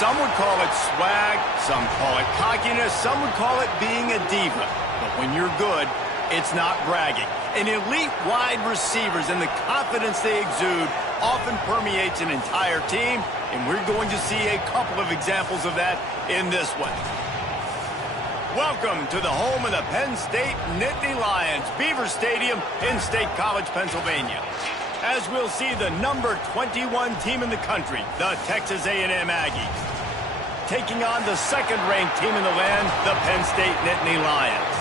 Some would call it swag, some call it cockiness, some would call it being a diva. But when you're good, it's not bragging. And elite wide receivers and the confidence they exude often permeates an entire team, and we're going to see a couple of examples of that in this one. Welcome to the home of the Penn State Nittany Lions, Beaver Stadium in State College, Pennsylvania. As we'll see the number 21 team in the country, the Texas A&M Aggies, taking on the second-ranked team in the land, the Penn State Nittany Lions.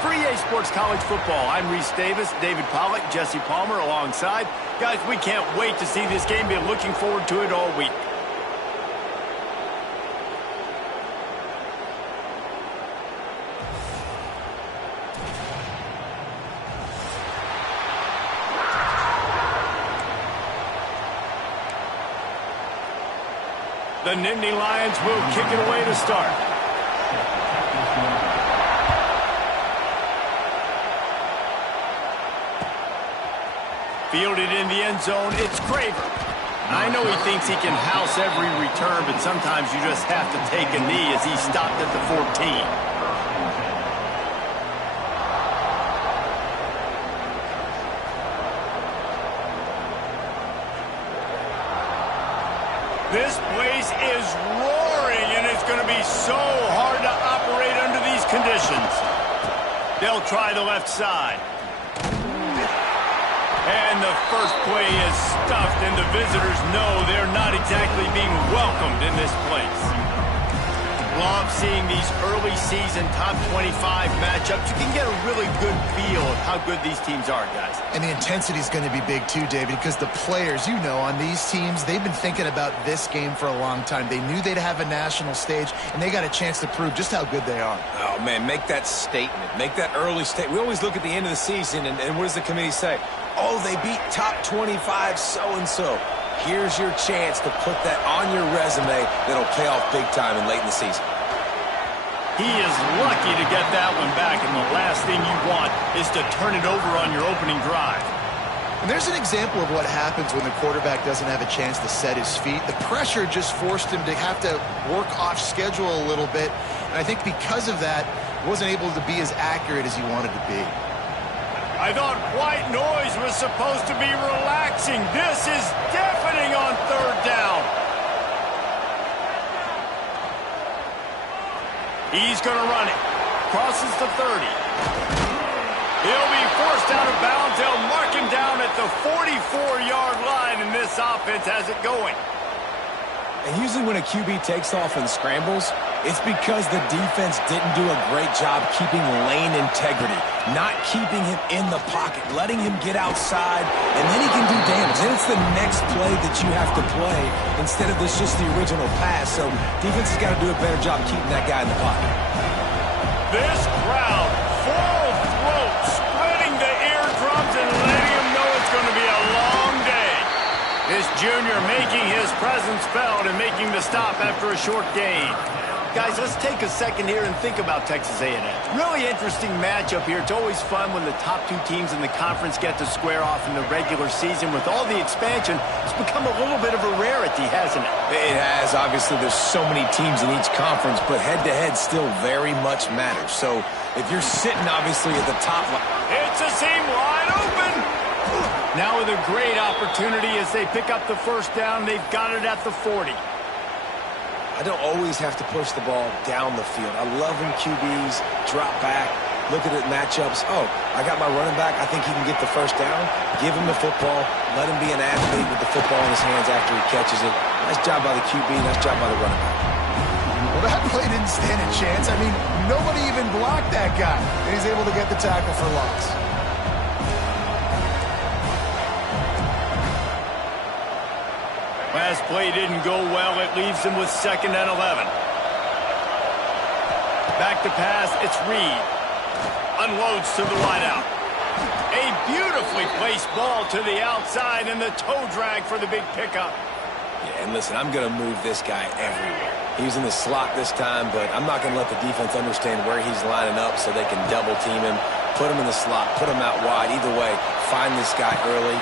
For EA Sports College Football, I'm Reese Davis, David Pollack, Jesse Palmer alongside. Guys, we can't wait to see this game. Been looking forward to it all week. The Nittany Lions will kick it away to start. Fielded in the end zone, it's Craver. I know he thinks he can house every return, but sometimes you just have to take a knee as he stopped at the 14. This place is roaring, and it's going to be so hard to operate under these conditions. They'll try the left side. And the first play is stuffed, and the visitors know they're not exactly being welcomed in this place. Love seeing these early season top 25 matchups. You can get a really good feel of how good these teams are, guys. And the intensity is going to be big too, David, because the players, you know, on these teams, they've been thinking about this game for a long time. They knew they'd have a national stage, and they got a chance to prove just how good they are. Oh, man, make that statement. Make that early statement. We always look at the end of the season, and what does the committee say? Oh, they beat top 25 so-and-so. Here's your chance to put that on your resume that'll pay off big time and late in the season. He is lucky to get that one back, and the last thing you want is to turn it over on your opening drive. And there's an example of what happens when the quarterback doesn't have a chance to set his feet. The pressure just forced him to have to work off schedule a little bit, and I think because of that, he wasn't able to be as accurate as he wanted to be. I thought white noise was supposed to be relaxing. This is deafening on third down. He's going to run it. Crosses the 30. He'll be forced out of bounds. They'll mark him down at the 44-yard line, and this offense has it going. And usually when a QB takes off and scrambles, it's because the defense didn't do a great job keeping lane integrity, not keeping him in the pocket, letting him get outside, and then he can do damage. Then it's the next play that you have to play instead of just the original pass. So defense has got to do a better job keeping that guy in the pocket. This crowd, full throat, spreading the eardrums and letting him know it's going to be a long day. This junior making his presence felt and making the stop after a short gain. Guys, let's take a second here and think about Texas A&M. Really interesting matchup here. It's always fun when the top two teams in the conference get to square off in the regular season. With all the expansion, it's become a little bit of a rarity, hasn't it? It has. Obviously, there's so many teams in each conference, but head-to-head still very much matters. So if you're sitting, obviously, at the top line. It's a seam wide open. Now with a great opportunity as they pick up the first down. They've got it at the 40. I don't always have to push the ball down the field. I love when QBs drop back, look at it matchups. Oh, I got my running back. I think he can get the first down. Give him the football. Let him be an athlete with the football in his hands after he catches it. Nice job by the QB. Nice job by the running back. Well, that play didn't stand a chance. I mean, nobody even blocked that guy, and he's able to get the tackle for loss. Last play didn't go well. It leaves him with 2nd and 11. Back to pass. It's Reed. Unloads to the wideout. A beautifully placed ball to the outside, and the toe drag for the big pickup. Yeah, and listen, I'm going to move this guy everywhere. He's in the slot this time, but I'm not going to let the defense understand where he's lining up so they can double team him, put him in the slot, put him out wide. Either way, find this guy early.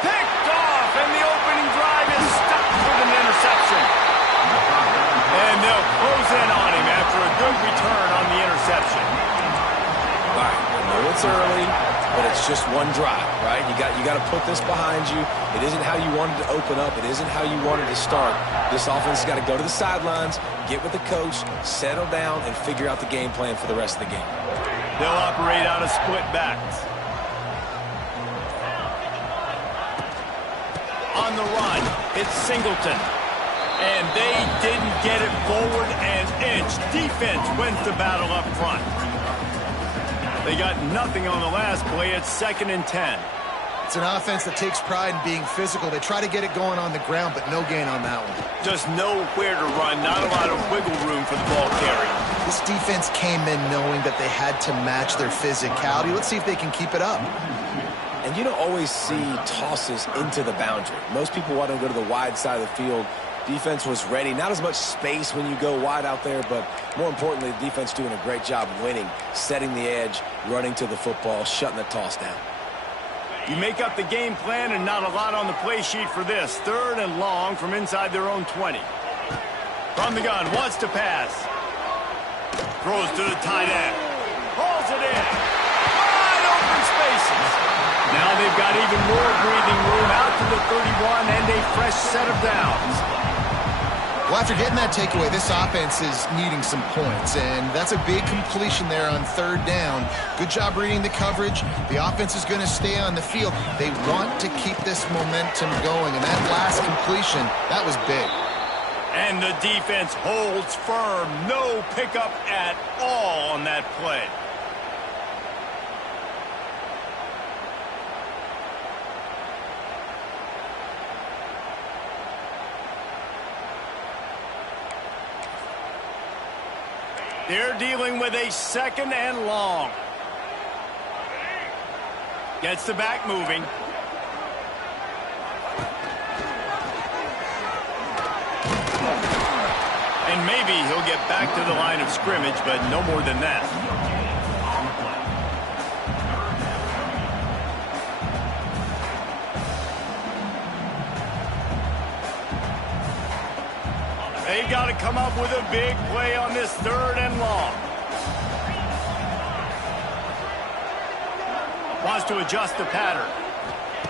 Picked off, and the opening drive is stopped with an interception. interception. All right, I know it's early, but it's just one drive, right? You got to put this behind you. It isn't how you wanted to open up. It isn't how you wanted to start. This offense has got to go to the sidelines, get with the coach, settle down, and figure out the game plan for the rest of the game. They'll operate out of split backs. On the run, it's Singleton. And they didn't get it forward an inch. Defense wins the battle up front. They got nothing on the last play. It's 2nd and 10. It's an offense that takes pride in being physical. They try to get it going on the ground, but no gain on that one. Just nowhere to run. Not a lot of wiggle room for the ball carrier. This defense came in knowing that they had to match their physicality. Let's see if they can keep it up. And you don't always see tosses into the boundary. Most people want to go to the wide side of the field. Defense was ready. Not as much space when you go wide out there, but more importantly, the defense doing a great job winning, setting the edge, running to the football, shutting the toss down. You make up the game plan and not a lot on the play sheet for this. 3rd and long from inside their own 20. From the gun, wants to pass. Throws to the tight end. Hauls it in. Wide open spaces. Now they've got even more breathing room out to the 31 and a fresh set of downs. Well, after getting that takeaway, this offense is needing some points, and that's a big completion there on 3rd down. Good job reading the coverage. The offense is going to stay on the field. They want to keep this momentum going, and that last completion, that was big. And the defense holds firm. No pickup at all on that play. They're dealing with a 2nd and long. Gets the back moving. And maybe he'll get back to the line of scrimmage, but no more than that. They've got to come up with a big play on this 3rd and long. Wants to adjust the pattern.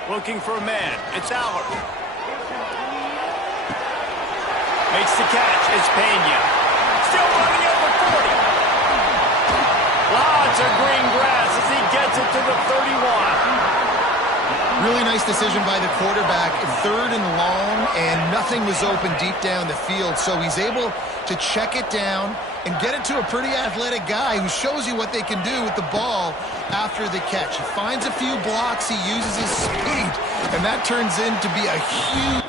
Looking for a man. It's Aller. Makes the catch. It's Pena. Still running at the 40. Lots of green grass as he gets it to the 31. Really nice decision by the quarterback. 3rd and long, and nothing was open deep down the field, so he's able to check it down and get it to a pretty athletic guy who shows you what they can do with the ball after the catch. He finds a few blocks, he uses his speed, and that turns into be a huge...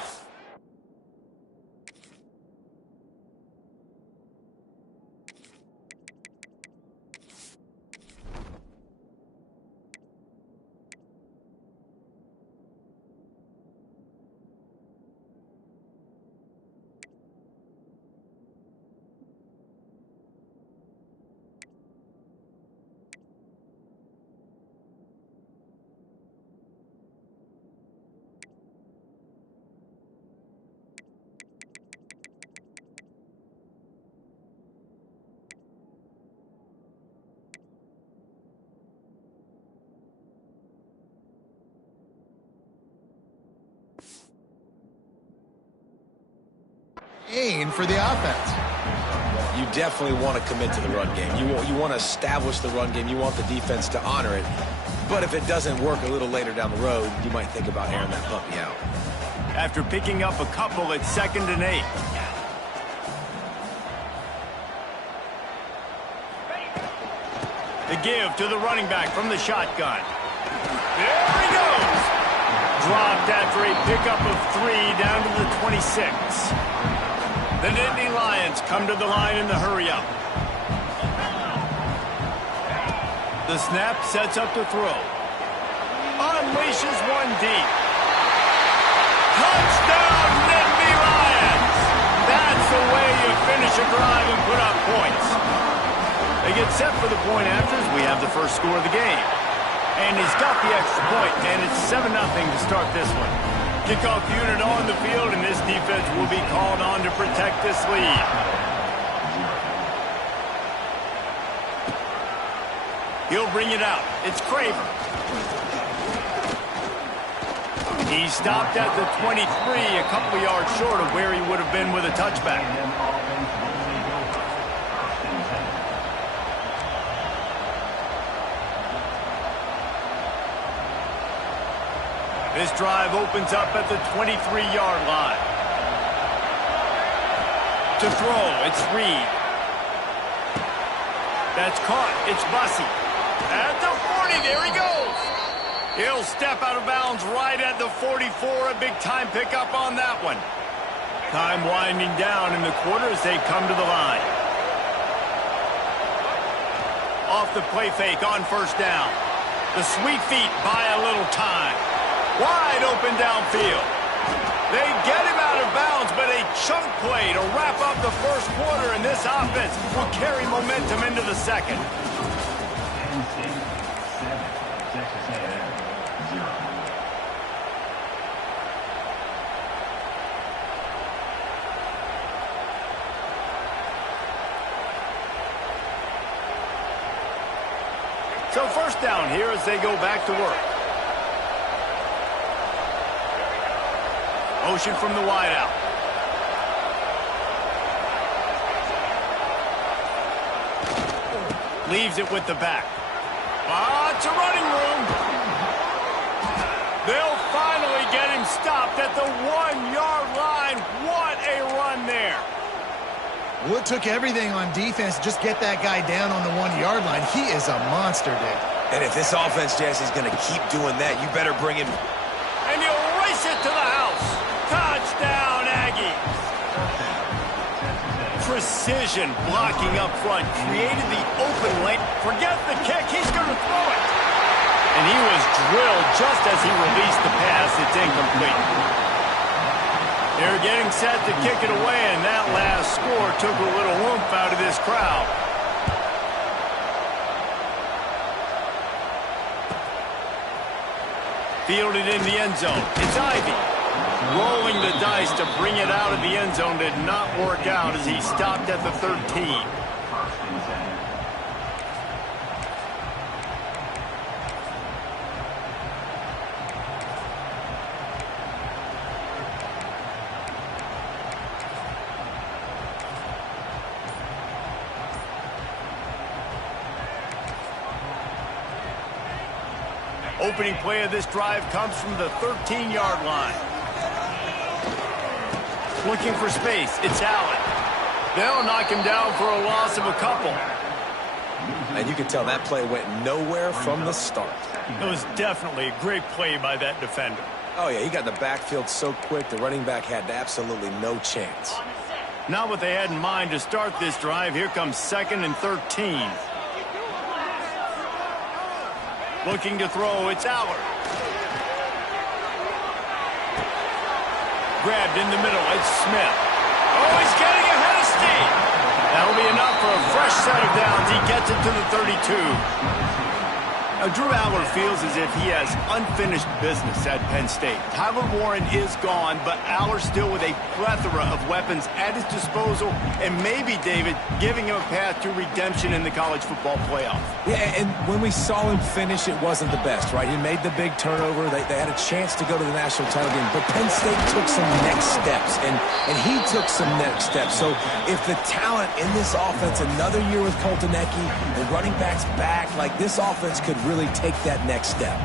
gain for the offense. You definitely want to commit to the run game. You want to establish the run game. You want the defense to honor it. But if it doesn't work a little later down the road, you might think about airing that puppy out. After picking up a couple at 2nd and 8. The give to the running back from the shotgun. There he goes. Dropped after a pickup of 3 down to the 26. The Nittany Lions come to the line in the hurry-up. The snap sets up to throw. Unleashes one deep. Touchdown, Nittany Lions! That's the way you finish a drive and put up points. They get set for the point after as we have the first score of the game. And he's got the extra point, and it's 7-0 to start this one. Kickoff unit on the field, and this defense will be called on to protect this lead. He'll bring it out. It's Craver. He stopped at the 23, a couple of yards short of where he would have been with a touchback. This drive opens up at the 23-yard line. To throw, it's Reed. That's caught. It's Bussey. At the 40, there he goes. He'll step out of bounds right at the 44. A big-time pickup on that one. Time winding down in the quarter as they come to the line. Off the play fake on first down. The sweet feet buy a little time. Wide open downfield. They get him out of bounds, but a chunk play to wrap up the first quarter, and this offense will carry momentum into the second. So first down here as they go back to work. Motion from the wideout. Leaves it with the back. Lots of running room. They'll finally get him stopped at the 1-yard line. What a run there. Wood took everything on defense to just get that guy down on the 1-yard line. He is a monster, Dave. And if this offense, Jesse, is going to keep doing that, you better bring him. And he'll race it to the house. Touchdown, Aggies. Precision blocking up front created the open lane. Forget the kick. He's going to throw it. And he was drilled just as he released the pass. It's incomplete. They're getting set to kick it away, and that last score took a little oomph out of this crowd. Fielded in the end zone. It's Ivy. Rolling the dice to bring it out of the end zone did not work out as he stopped at the 13. Opening play of this drive comes from the 13-yard line. Looking for space. It's Allen. They'll knock him down for a loss of a couple. And you can tell that play went nowhere from the start. It was definitely a great play by that defender. Oh, yeah, he got in the backfield so quick, the running back had absolutely no chance. Not what they had in mind to start this drive. Here comes 2nd and 13. Looking to throw, it's Allard. Grabbed in the middle, it's Smith. Oh, he's getting ahead of steam. That'll be enough for a fresh set of downs. He gets it to the 32. Drew Allard feels as if he has unfinished business at Penn State. Tyler Warren is gone, but Allard still with a plethora of weapons at his disposal, and maybe, David, giving him a path to redemption in the college football playoff. Yeah, and when we saw him finish, it wasn't the best, right? He made the big turnover. They had a chance to go to the national title game, but Penn State took some next steps, and he took some next steps. So if the talent in this offense, another year with Coltonecki, the running backs back, like this offense could really take that next step.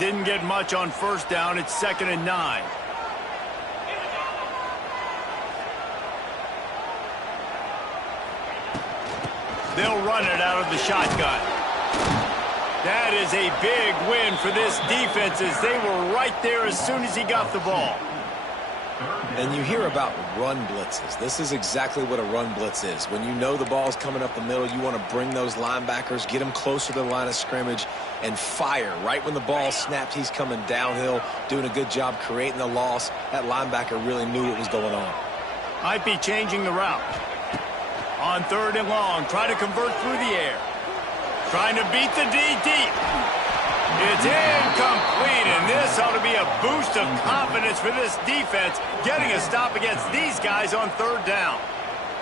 Didn't get much on first down. It's 2nd and 9. They'll run it out of the shotgun. That is a big win for this defense as they were right there as soon as he got the ball. And you hear about run blitzes. This is exactly what a run blitz is. When you know the ball's coming up the middle, you want to bring those linebackers, get them closer to the line of scrimmage, and fire. Right when the ball snapped, he's coming downhill, doing a good job creating the loss. That linebacker really knew what was going on. Might be changing the route. On 3rd and long, try to convert through the air. Trying to beat the D deep. It's incomplete, and this ought to be a boost of confidence for this defense, getting a stop against these guys on third down.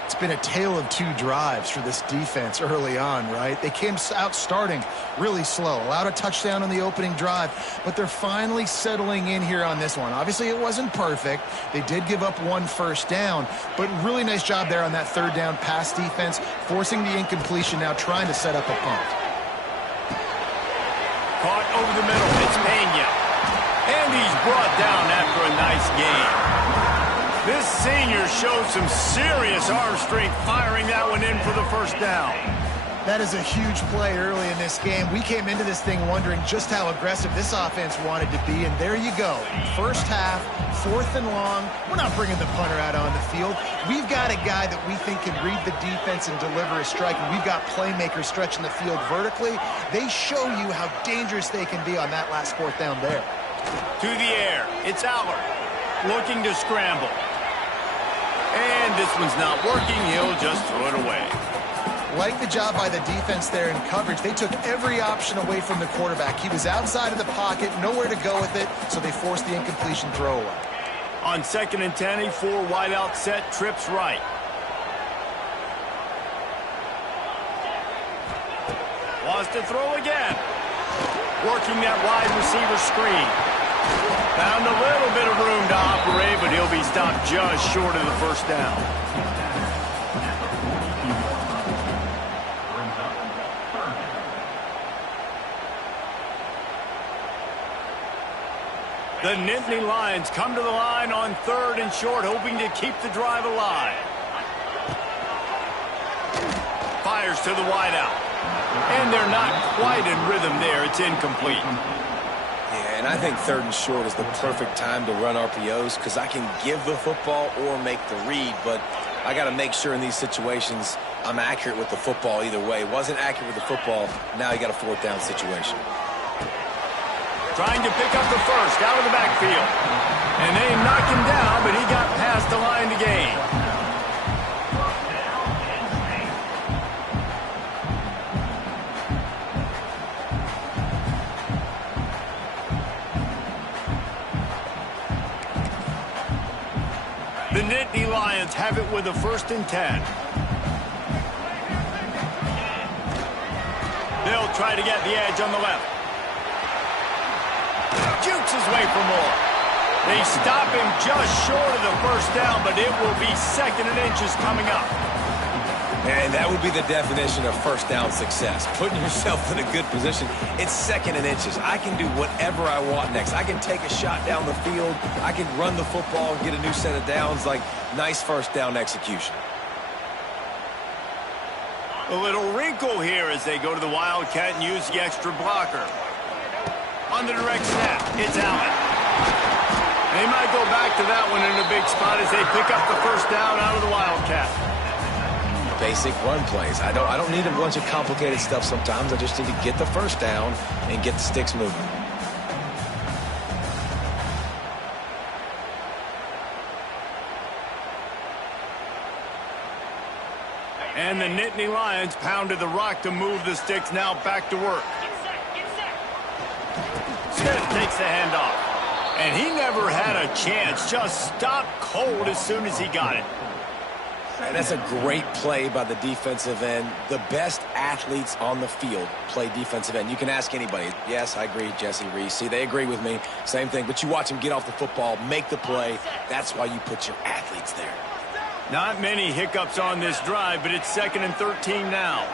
It's been a tale of two drives for this defense early on, right? They came out starting really slow, allowed a touchdown on the opening drive, but they're finally settling in here on this one. Obviously, it wasn't perfect. They did give up one first down, but really nice job there on that third down pass defense, forcing the incompletion, now trying to set up a punt. Caught over the middle. It's Pena. And he's brought down after a nice game. This senior showed some serious arm strength firing that one in for the first down. That is a huge play early in this game. We came into this thing wondering just how aggressive this offense wanted to be, and there you go. First half, 4th and long. We're not bringing the punter out on the field. We've got a guy that we think can read the defense and deliver a strike, and we've got playmakers stretching the field vertically. They show you how dangerous they can be on that last 4th down there. To the air. It's Aller looking to scramble. And this one's not working. He'll just throw it away. Like the job by the defense there in coverage. They took every option away from the quarterback. He was outside of the pocket, nowhere to go with it, so they forced the incompletion throwaway. On 2nd and 10, a 4 wide out set, trips right. Wants to throw again. Working that wide receiver screen. Found a little bit of room to operate, but he'll be stopped just short of the first down. The Nittany Lions come to the line on 3rd and short, hoping to keep the drive alive. Fires to the wideout. And they're not quite in rhythm there. It's incomplete. Yeah, and I think 3rd and short is the perfect time to run RPOs because I can give the football or make the read, but I got to make sure in these situations I'm accurate with the football either way. Wasn't accurate with the football, now you got a 4th down situation. Trying to pick up the first out of the backfield. And they knocked him down, but he got past the line to gain. The Nittany Lions have it with a 1st and 10. They'll try to get the edge on the left. Jukes his way for more. They stop him just short of the first down, but it will be 2nd and inches coming up. And that would be the definition of first down success. Putting yourself in a good position. It's 2nd and inches. I can do whatever I want next. I can take a shot down the field. I can run the football and get a new set of downs. Like, nice first down execution. A little wrinkle here as they go to the Wildcat and use the extra blocker. On the direct snap, it's Allen. They might go back to that one in a big spot as they pick up the first down out of the Wildcat. Basic run plays. I don't need a bunch of complicated stuff sometimes. I just need to get the first down and get the sticks moving. And the Nittany Lions pounded the rock to move the sticks, now back to work. Smith takes the handoff. And he never had a chance. Just stopped cold as soon as he got it. And that's a great play by the defensive end. The best athletes on the field play defensive end. You can ask anybody. Yes, I agree, Jesse Reese. See, they agree with me. Same thing. But you watch them get off the football, make the play. That's why you put your athletes there. Not many hiccups on this drive, but it's 2nd and 13 now.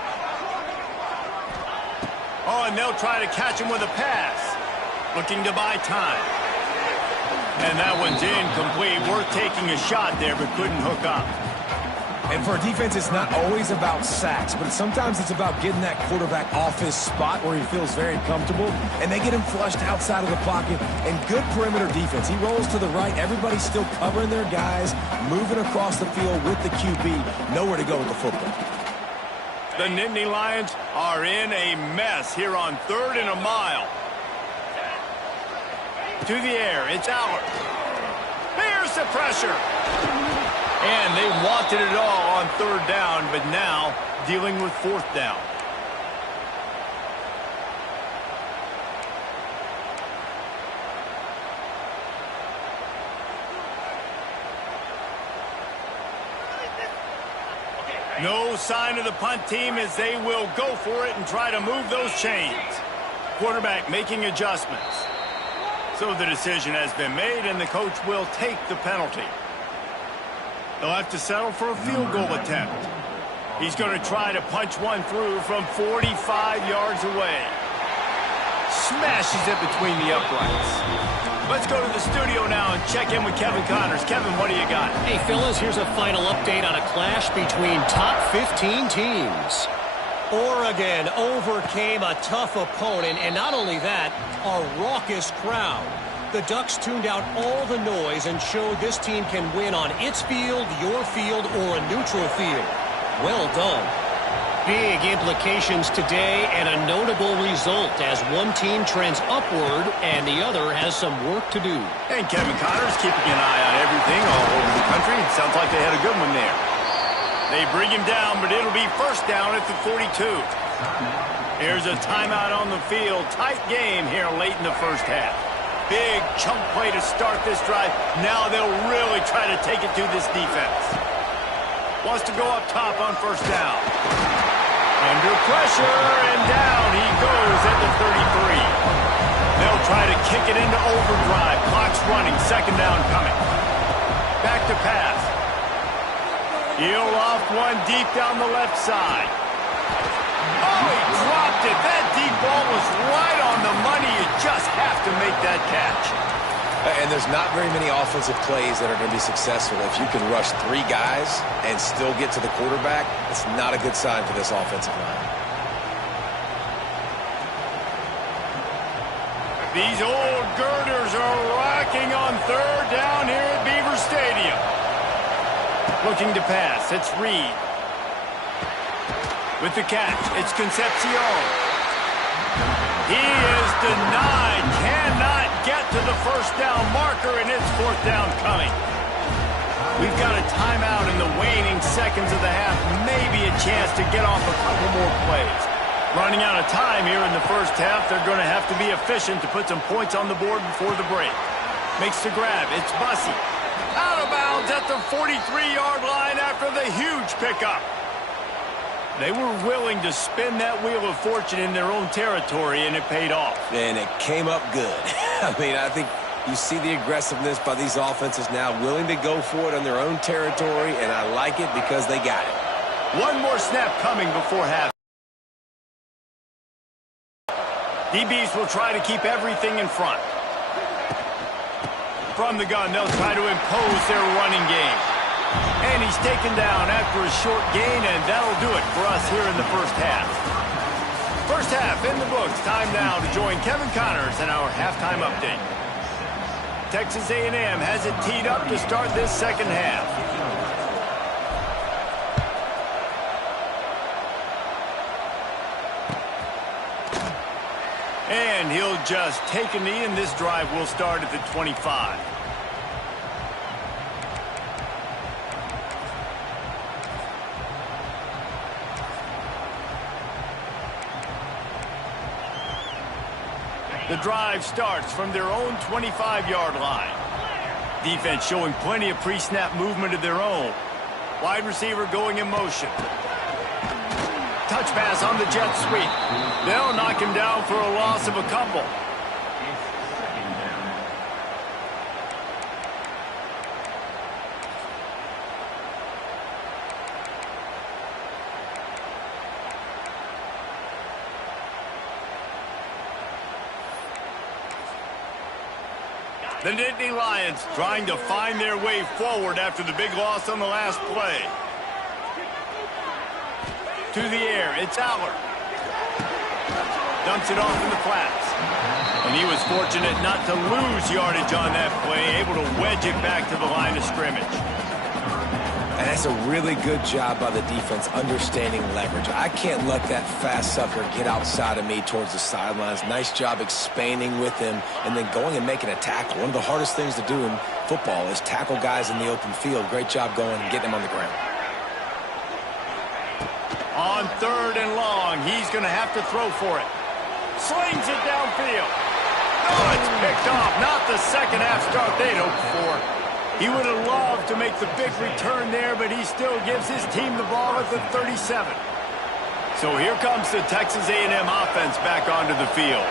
Oh, and they'll try to catch him with a pass. Looking to buy time. And that one's incomplete. Worth taking a shot there, but couldn't hook up. And for a defense, it's not always about sacks, but sometimes it's about getting that quarterback off his spot where he feels very comfortable, and they get him flushed outside of the pocket. And good perimeter defense. He rolls to the right. Everybody's still covering their guys, moving across the field with the QB. Nowhere to go with the football. The Nittany Lions are in a mess here on 3rd and a mile. To the air, it's Aller. Here's the pressure. And they wanted it all on 3rd down, but now dealing with 4th down. No sign of the punt team as they will go for it and try to move those chains. Quarterback making adjustments. So the decision has been made, and the coach will take the penalty. They'll have to settle for a field goal attempt. He's going to try to punch one through from 45 yards away. Smashes it between the uprights. Let's go to the studio now and check in with Kevin Connors. Kevin, what do you got? Hey, fellas, here's a final update on a clash between top 15 teams. Oregon overcame a tough opponent, and not only that, a raucous crowd. The Ducks tuned out all the noise and showed this team can win on its field, your field, or a neutral field. Well done. Big implications today and a notable result as one team trends upward and the other has some work to do. And Kevin Connors keeping an eye on everything all over the country. Sounds like they had a good one there. They bring him down, but it'll be first down at the 42. Here's a timeout on the field. Tight game here late in the first half. Big chunk play to start this drive. Now they'll really try to take it to this defense. Wants to go up top on first down. Under pressure, and down he goes at the 33. They'll try to kick it into overdrive. Clock's running. Second down coming. Back to pass. He'll loft one deep down the left side. Oh, he dropped it. That deep ball was right on the money. You just have to make that catch. And there's not very many offensive plays that are going to be successful. If you can rush 3 guys and still get to the quarterback, it's not a good sign for this offensive line. These old girders are rocking on third down here at Beaver Stadium. Looking to pass. It's Reed. With the catch, it's Concepcion. He is denied. Cannot get to the first down marker, and it's fourth down coming. We've got a timeout in the waning seconds of the half. Maybe a chance to get off a couple more plays. Running out of time here in the first half. They're going to have to be efficient to put some points on the board before the break. Makes the grab. It's Bussey. Out of bounds at the 43-yard line after the huge pickup. They were willing to spin that wheel of fortune in their own territory, and it paid off. And it came up good. I mean, I think you see the aggressiveness by these offenses now, willing to go for it on their own territory, and I like it because they got it. One more snap coming before half. DBs will try to keep everything in front. From the gun, they'll try to impose their running game. And he's taken down after a short gain, and that'll do it for us here in the first half. First half in the books. Time now to join Kevin Connors in our halftime update. Texas A&M has it teed up to start this second half. And he'll just take a knee, and this drive will start at the 25. The drive starts from their own 25-yard line. Defense showing plenty of pre-snap movement of their own. Wide receiver going in motion. Touch pass on the jet sweep. They'll knock him down for a loss of a couple. The Nittany Lions trying to find their way forward after the big loss on the last play. To the air, it's Aller. Dumps it off in the flats. And he was fortunate not to lose yardage on that play, able to wedge it back to the line of scrimmage. And that's a really good job by the defense understanding leverage. I can't let that fast sucker get outside of me towards the sidelines. Nice job expanding with him and then going and making a tackle. One of the hardest things to do in football is tackle guys in the open field. Great job going and getting them on the ground. On third and long, he's going to have to throw for it. Slings it downfield. Oh, it's picked off. Not the second half start they'd hoped for. He would have loved to make the big return there, but he still gives his team the ball at the 37. So here comes the Texas A&M offense back onto the field.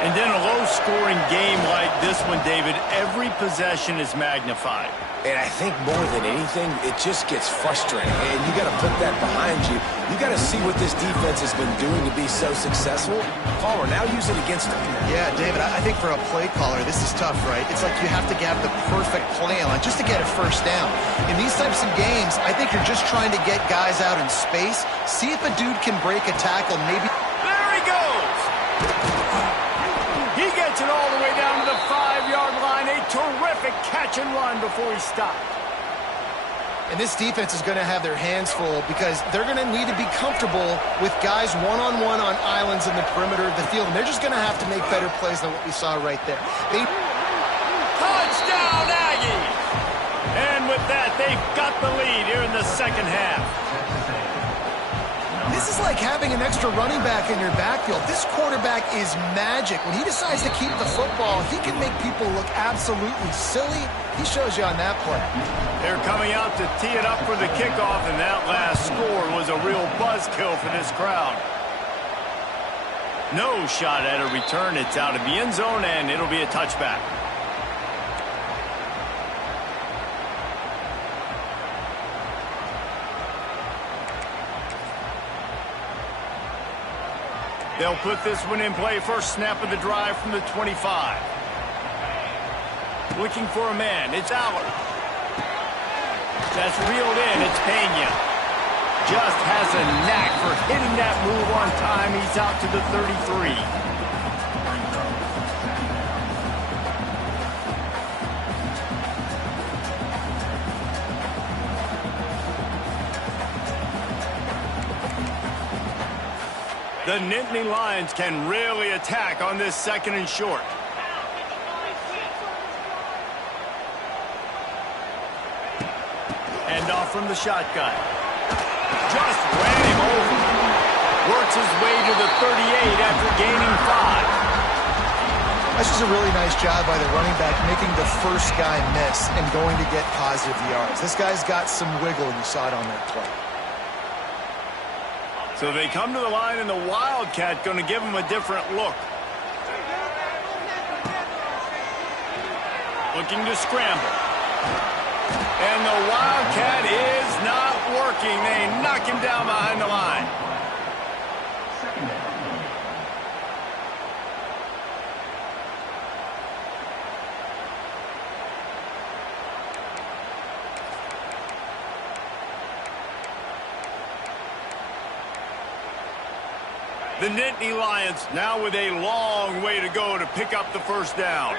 And in a low-scoring game like this one, David, every possession is magnified. And I think more than anything, it just gets frustrating. And you got to put that behind you. You got to see what this defense has been doing to be so successful. Caller, now use it against them. Yeah, David, I think for a play caller, this is tough, right? It's like you have to have the perfect play on just to get a first down. In these types of games, I think you're just trying to get guys out in space, see if a dude can break a tackle, maybe. There he goes! He gets it all the way down to the 5-yard line. A terrific catch and run before he stopped. And this defense is going to have their hands full because they're going to need to be comfortable with guys one-on-one on islands in the perimeter of the field. And they're just going to have to make better plays than what we saw right there. Touchdown, Aggies! And with that, they've got the lead here in the second half. This is like having an extra running back in your backfield. This quarterback is magic. When he decides to keep the football, he can make people look absolutely silly. He shows you on that play. They're coming out to tee it up for the kickoff, and that last score was a real buzzkill for this crowd. No shot at a return. It's out of the end zone, and it'll be a touchback. They'll put this one in play. First snap of the drive from the 25. Looking for a man. It's Aller. That's reeled in. It's Pena. Just has a knack for hitting that move on time. He's out to the 33. The Nittany Lions can really attack on this second and short. Hand off from the shotgun. Just ran him over. Works his way to the 38 after gaining 5. That's just a really nice job by the running back, making the first guy miss and going to get positive yards. This guy's got some wiggle, and you saw it on that play. So they come to the line, and the Wildcat going to give them a different look. Looking to scramble. And the Wildcat is not working. They knock him down behind the line. The Nittany Lions now with a long way to go to pick up the first down.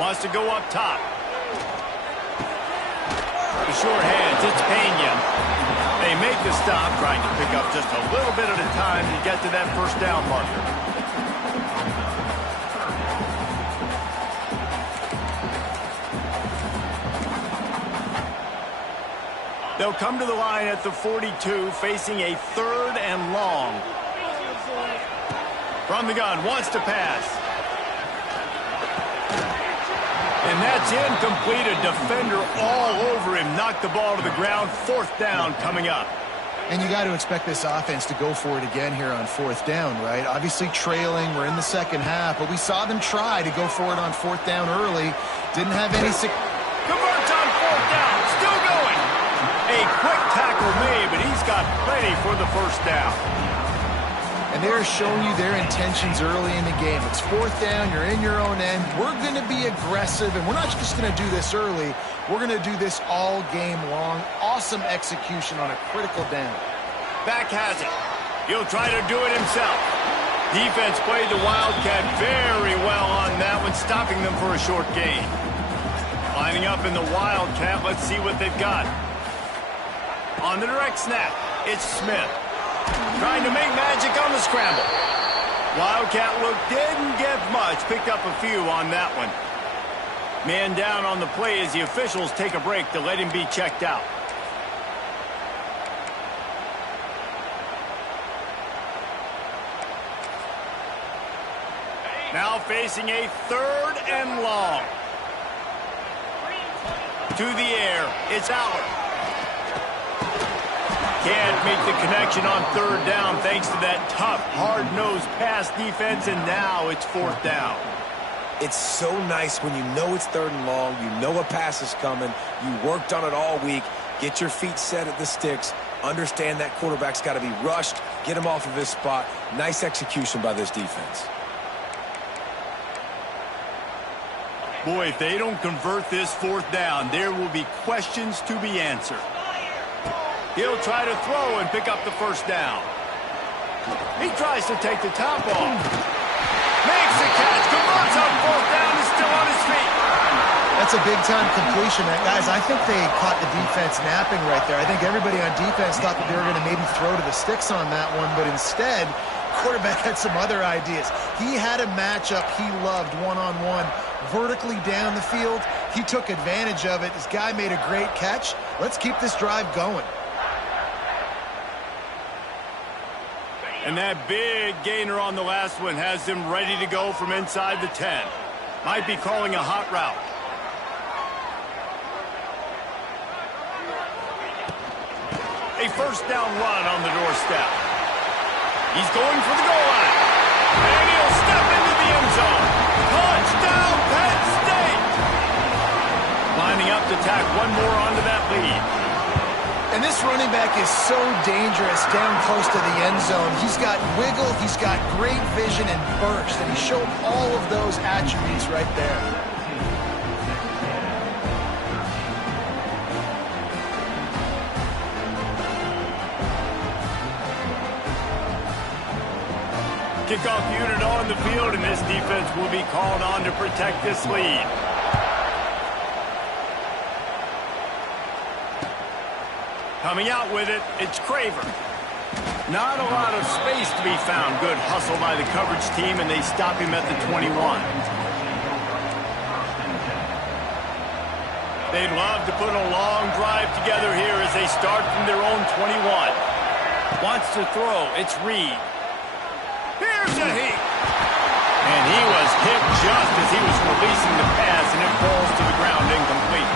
Wants to go up top. The short hands, it's Pena. They make the stop, trying to pick up just a little bit at a time to get to that first down marker. They'll come to the line at the 42, facing a 3rd and long. From the gun, wants to pass. And that's incomplete. A defender all over him. Knocked the ball to the ground. 4th down coming up. And you got to expect this offense to go for it again here on 4th down, right? Obviously trailing. We're in the second half, but we saw them try to go for it on 4th down early. Didn't have any... Converts on 4th down. Still going. A quick tackle made, but he's got plenty for the first down. And they're showing you their intentions early in the game. It's 4th down. You're in your own end. We're going to be aggressive, and we're not just going to do this early. We're going to do this all game long. Awesome execution on a critical down. Back has it. He'll try to do it himself. Defense played the Wildcat very well on that one, stopping them for a short gain. Lining up in the Wildcat. Let's see what they've got. On the direct snap, it's Smith. Trying to make magic on the scramble. Wildcat look didn't get much. Picked up a few on that one. Man down on the play as the officials take a break to let him be checked out. Now facing a 3rd and long. To the air. It's out. Can't make the connection on 3rd down thanks to that tough, hard-nosed pass defense, and now it's 4th down. It's so nice when you know it's 3rd and long, you know a pass is coming, you worked on it all week, get your feet set at the sticks, understand that quarterback's got to be rushed, get him off of his spot. Nice execution by this defense. Boy, if they don't convert this 4th down, there will be questions to be answered. He'll try to throw and pick up the 1st down. He tries to take the top off. Makes the catch. Converts on 4th down. Is still on his feet. That's a big-time completion. Guys, I think they caught the defense napping right there. I think everybody on defense thought that they were going to maybe throw to the sticks on that one, but instead, quarterback had some other ideas. He had a matchup he loved one-on-one, vertically down the field. He took advantage of it. This guy made a great catch. Let's keep this drive going. And that big gainer on the last one has them ready to go from inside the 10. Might be calling a hot route. A 1st down run on the doorstep. He's going for the goal line. And he'll step into the end zone. Touchdown, Penn State! Lining up to tack one more onto that lead. And this running back is so dangerous down close to the end zone. He's got wiggle, he's got great vision and burst, and he showed all of those attributes right there. Kickoff unit on the field, and this defense will be called on to protect this lead. Coming out with it, it's Craver. Not a lot of space to be found. Good hustle by the coverage team, and they stop him at the 21. They'd love to put a long drive together here as they start from their own 21. Wants to throw. It's Reed. Here's a hit. And he was hit just as he was releasing the pass, and it falls to the ground incomplete.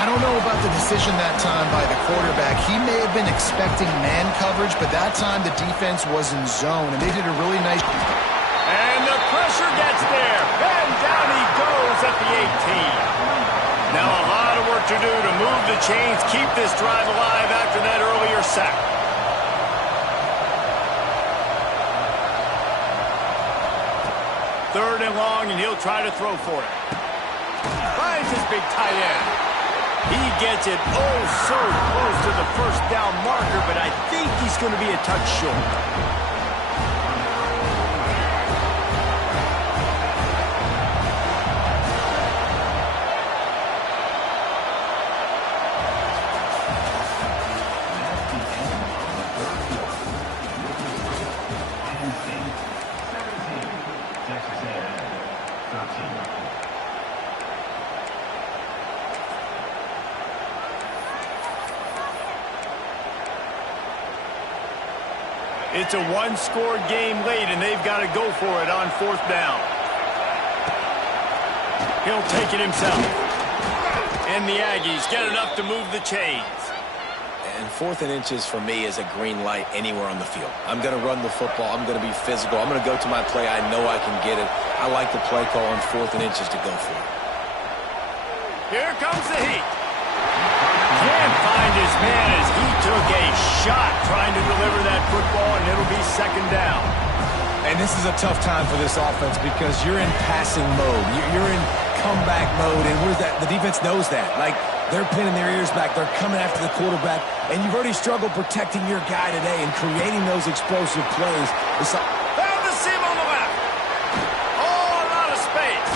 I don't know about the decision that time by the quarterback. He may have been expecting man coverage, but that time the defense was in zone, and they did a really nice... And the pressure gets there, and down he goes at the 18. Now a lot of work to do to move the chains, keep this drive alive after that earlier sack. Third and long, and he'll try to throw for it. Finds his big tight end. He gets it oh so close to the 1st down marker, but I think he's going to be a touch short. It's a one-score game late, and they've got to go for it on 4th down. He'll take it himself. And the Aggies get enough to move the chains. And 4th and inches for me is a green light anywhere on the field. I'm going to run the football. I'm going to be physical. I'm going to go to my play. I know I can get it. I like the play call on 4th and inches to go for it. Here comes the heat. Can't find his man as he took a shot trying to deliver that football, and it'll be 2nd down. And this is a tough time for this offense because you're in passing mode. You're in comeback mode, and where's that? The defense knows that. Like, they're pinning their ears back. They're coming after the quarterback, and you've already struggled protecting your guy today and creating those explosive plays. It's like, found the seam on the left. Oh, a lot of space.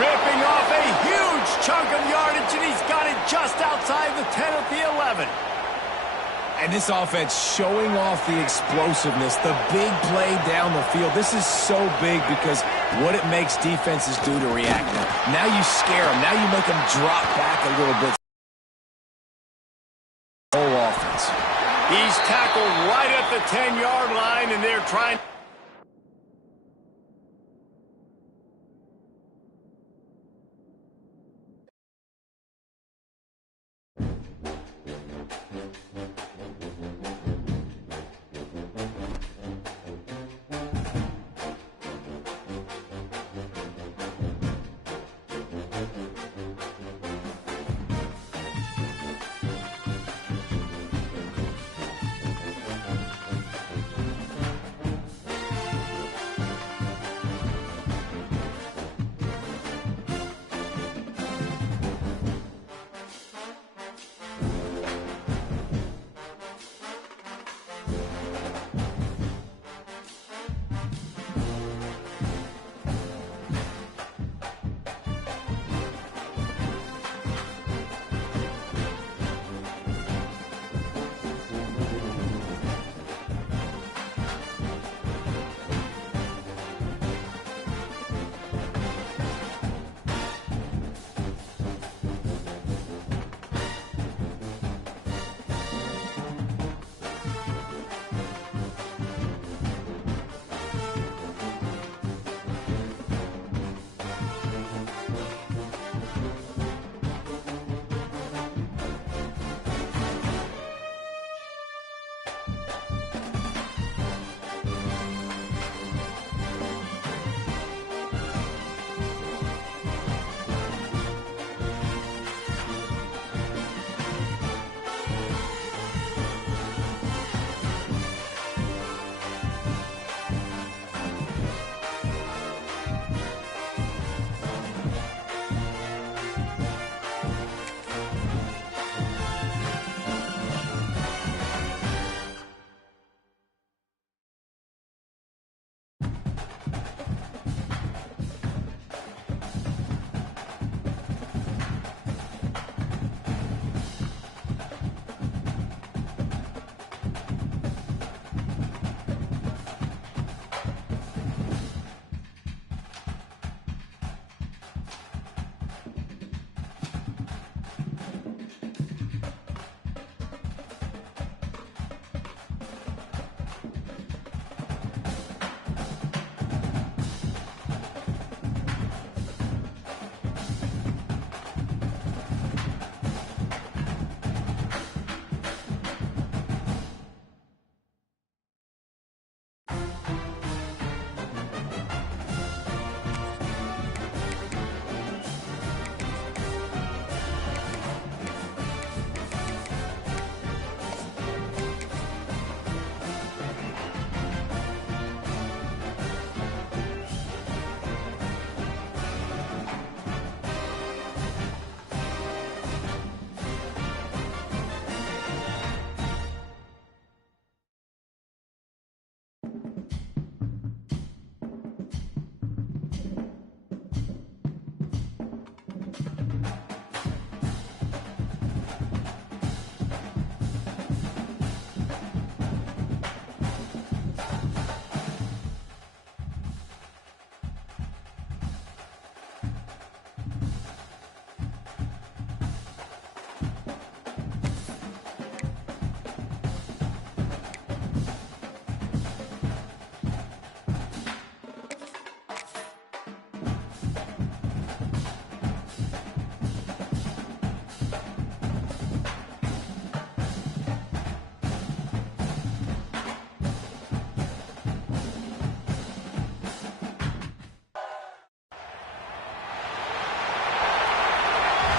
Ripping off a huge chunk of yardage, and he's got it just outside the 10 at the 11. And this offense showing off the explosiveness, the big play down the field. This is so big because what it makes defenses do to react now. Now you scare them. Now you make them drop back a little bit. Whole offense. He's tackled right at the 10-yard line, and they're trying...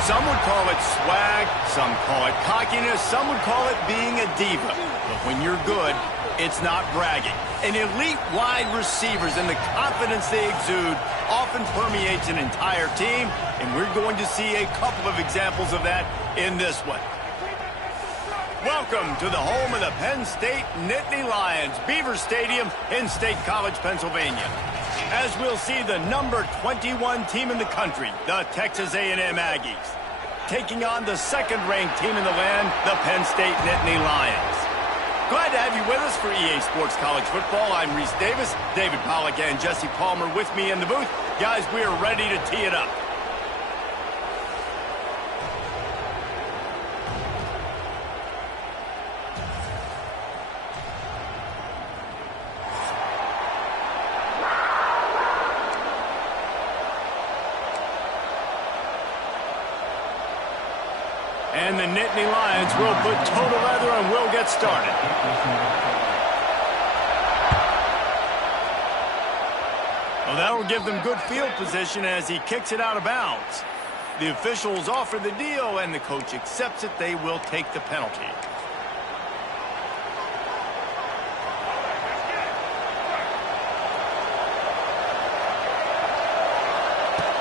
Some would call it swag, some call it cockiness, some would call it being a diva. But when you're good, it's not bragging. And elite wide receivers and the confidence they exude often permeates an entire team, and we're going to see a couple of examples of that in this one. Welcome to the home of the Penn State Nittany Lions, Beaver Stadium in State College, Pennsylvania. As we'll see the number 21 team in the country, the Texas A&M Aggies, taking on the second-ranked team in the land, the Penn State Nittany Lions. Glad to have you with us for EA Sports College Football. I'm Reese Davis, David Pollack and Jesse Palmer with me in the booth. Guys, we are ready to tee it up. And the Nittany Lions will put total leather and will get started. Well, that'll give them good field position as he kicks it out of bounds. The officials offer the deal, and the coach accepts it. They will take the penalty.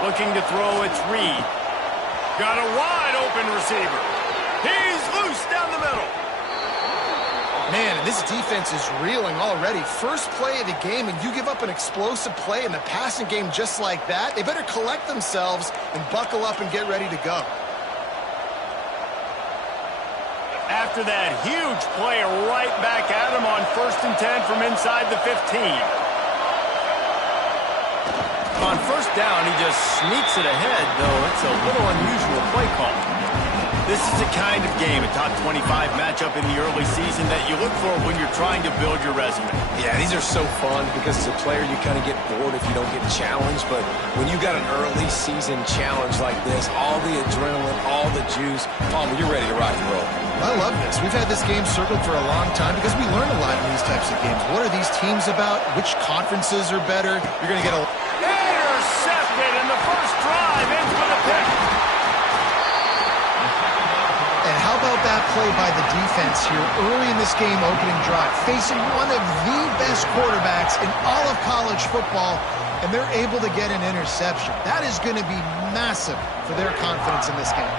Looking to throw, it's Reed. Got a wide-open receiver. He's loose down the middle. Man, and this defense is reeling already. First play of the game, and you give up an explosive play in the passing game just like that. They better collect themselves and buckle up and get ready to go. After that huge play, right back at him on 1st and 10 from inside the 15. On first down, he just sneaks it ahead, though it's a little unusual play call. This is the kind of game, a top 25 matchup in the early season that you look for when you're trying to build your resume. Yeah, these are so fun because as a player, you kind of get bored if you don't get challenged. But when you got an early season challenge like this, all the adrenaline, all the juice, Palmer, you're ready to rock and roll. I love this. We've had this game circled for a long time because we learn a lot in these types of games. What are these teams about? Which conferences are better? You're going to get a... Intercepted in the first drive, ends with a pick. And how about that play by the defense here early in this game opening drive, facing one of the best quarterbacks in all of college football, and they're able to get an interception. That is going to be massive for their confidence in this game.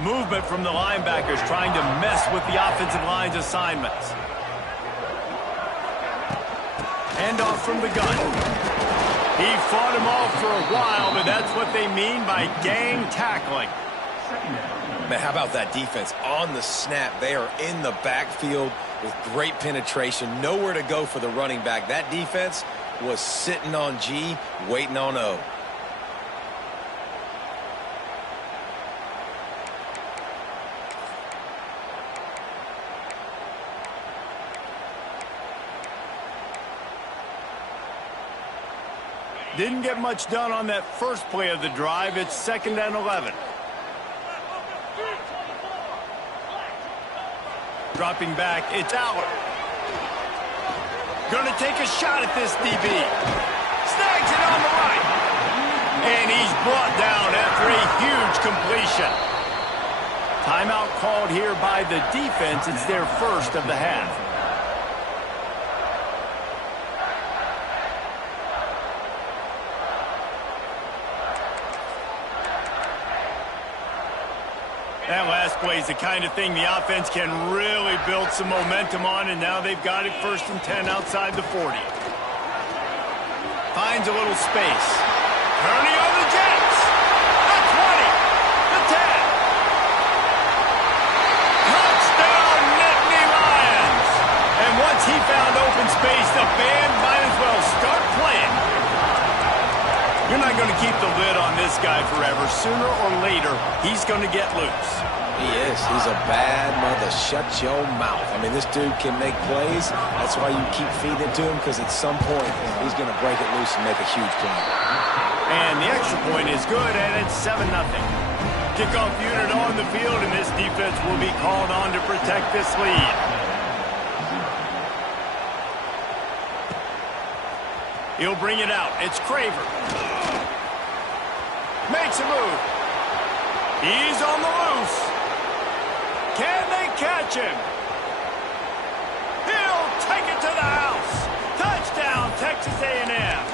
Movement from the linebackers trying to mess with the offensive line's assignments. Handoff from the gun. He fought him off for a while, but that's what they mean by gang tackling. Man, how about that defense? On the snap, they are in the backfield with great penetration. Nowhere to go for the running back. That defense was sitting on G, waiting on O. Didn't get much done on that first play of the drive. It's 2nd and 11. Dropping back, it's out. Gonna take a shot at this DB. Snags it on the right. And he's brought down after a huge completion. Timeout called here by the defense. It's their first of the half. That last play is the kind of thing the offense can really build some momentum on, and now they've got it 1st and 10 outside the 40. Finds a little space. Turning on the Jets. The 20. The 10. Touchdown, Nittany Lions. And once he found open space, the band might as well start playing. You're not going to keep the lid on this guy forever. Sooner or later, he's going to get loose. He is. He's a bad mother. Shut your mouth. I mean, this dude can make plays. That's why you keep feeding it to him, because at some point, he's going to break it loose and make a huge play. And the extra point is good, and it's 7-0. Kickoff unit on the field, and this defense will be called on to protect this lead. He'll bring it out. It's Craver. makes a move. He's on the loose. Can they catch him? He'll take it to the house. Touchdown, Texas A&M.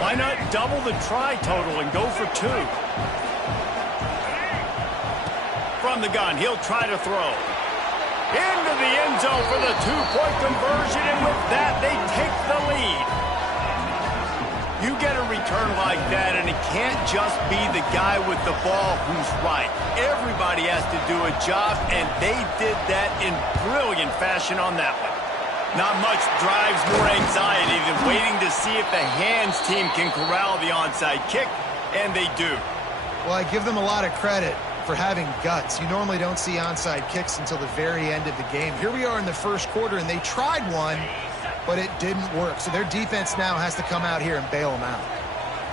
Why not double the try total and go for 2? From the gun, he'll try to throw. Into the end zone for the 2-point conversion, and with that, they take the lead. You get a return like that, and it can't just be the guy with the ball who's right. Everybody has to do a job, and they did that in brilliant fashion on that one. Not much drives more anxiety than waiting to see if the hands team can corral the onside kick, and they do. Well, I give them a lot of credit for having guts. You normally don't see onside kicks until the very end of the game. Here we are in the first quarter, and they tried one, but it didn't work. So their defense now has to come out here and bail them out.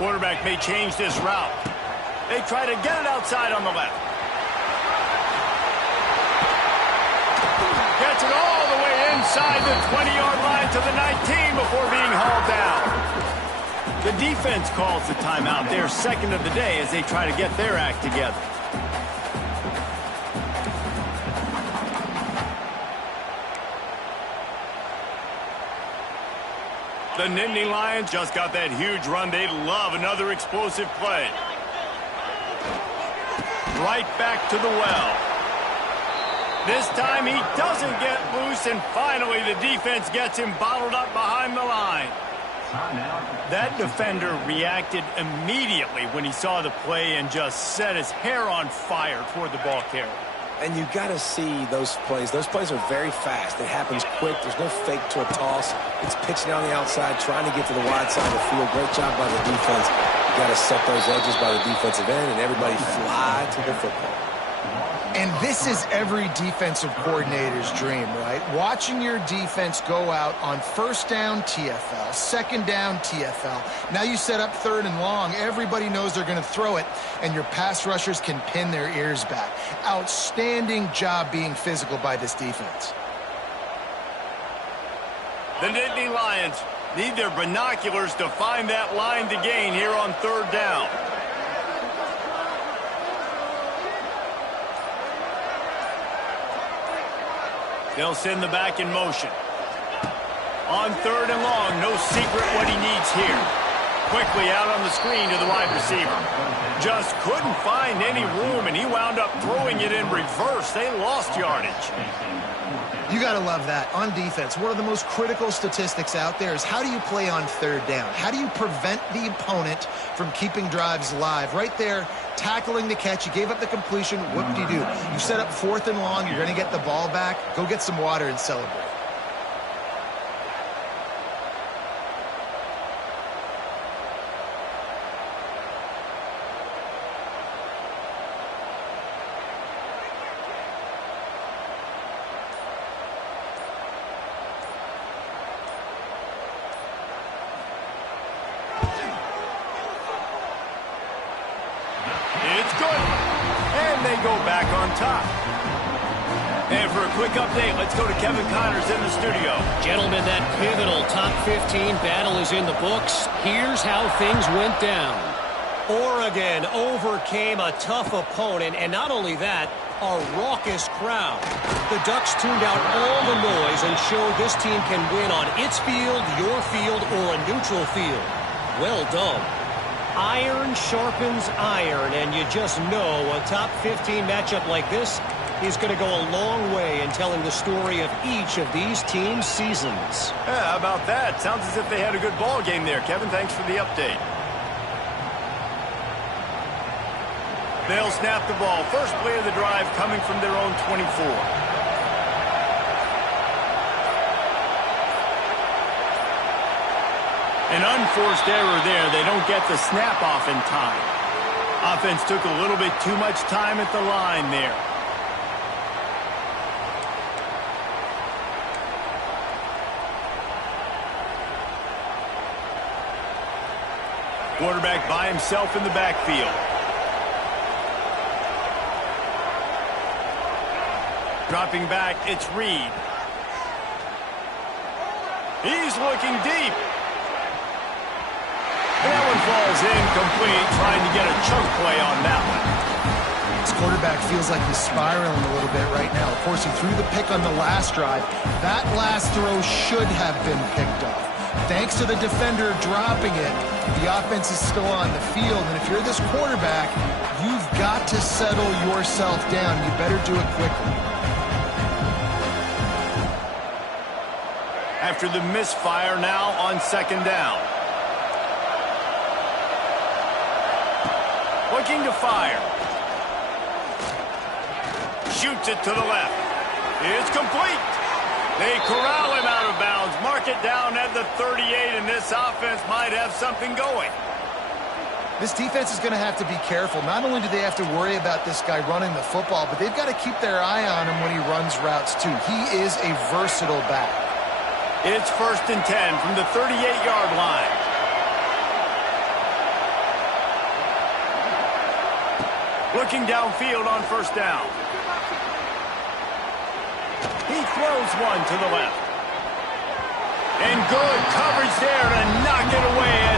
Quarterback may change this route. They try to get it outside on the left. Gets it all the way inside the 20-yard line to the 19 before being hauled down. The defense calls the timeout. Their second of the day as they try to get their act together. The Nittany Lions just got that huge run. They love another explosive play. Right back to the well. This time he doesn't get loose, and finally the defense gets him bottled up behind the line. That defender reacted immediately when he saw the play and just set his hair on fire toward the ball carrier. And you got to see those plays. Those plays are very fast. It happens quick. There's no fake to a toss. It's pitching on the outside, trying to get to the wide side of the field. Great job by the defense. You got to set those edges by the defensive end, and everybody fly to the football. And this is every defensive coordinator's dream, right? Watching your defense go out on first down TFL, second down TFL. Now you set up third and long. Everybody knows they're going to throw it, and your pass rushers can pin their ears back. Outstanding job being physical by this defense. The Nittany Lions need their binoculars to find that line to gain here on third down. They'll send the back in motion. On third and long, no secret what he needs here. Quickly out on the screen to the wide receiver. Just couldn't find any room, and he wound up throwing it in reverse. They lost yardage. You got to love that. On defense, one of the most critical statistics out there is how do you play on third down? How do you prevent the opponent from keeping drives alive? Right there, tackling the catch. You gave up the completion. Whoop-de-doo. You set up fourth and long. You're going to get the ball back. Go get some water and celebrate. It's good. And they go back on top. And for a quick update, let's go to Kevin Connors in the studio. Gentlemen, that pivotal top 15 battle is in the books. Here's how things went down. Oregon overcame a tough opponent, and not only that, a raucous crowd. The Ducks tuned out all the noise and showed this team can win on its field, your field, or a neutral field. Well done. Iron sharpens iron, and you just know a top 15 matchup like this is going to go a long way in telling the story of each of these teams' seasons. Yeah, how about that? Sounds as if they had a good ball game there. Kevin, thanks for the update. They'll snap the ball. First play of the drive coming from their own 24. An unforced error there. They don't get the snap off in time. Offense took a little bit too much time at the line there. Quarterback by himself in the backfield. Dropping back, it's Reed. He's looking deep. And that one falls incomplete, trying to get a chunk play on that one. This quarterback feels like he's spiraling a little bit right now. Of course, he threw the pick on the last drive. That last throw should have been picked off. Thanks to the defender dropping it, the offense is still on the field. And if you're this quarterback, you've got to settle yourself down. You better do it quickly. After the misfire, now on second down. Looking to fire. Shoots it to the left. It's complete. They corral him out of bounds. Mark it down at the 38, and this offense might have something going. This defense is going to have to be careful. Not only do they have to worry about this guy running the football, but they've got to keep their eye on him when he runs routes, too. He is a versatile back. It's 1st and 10 from the 38-yard line. Looking downfield on 1st down. He throws one to the left. And good coverage there to knock it away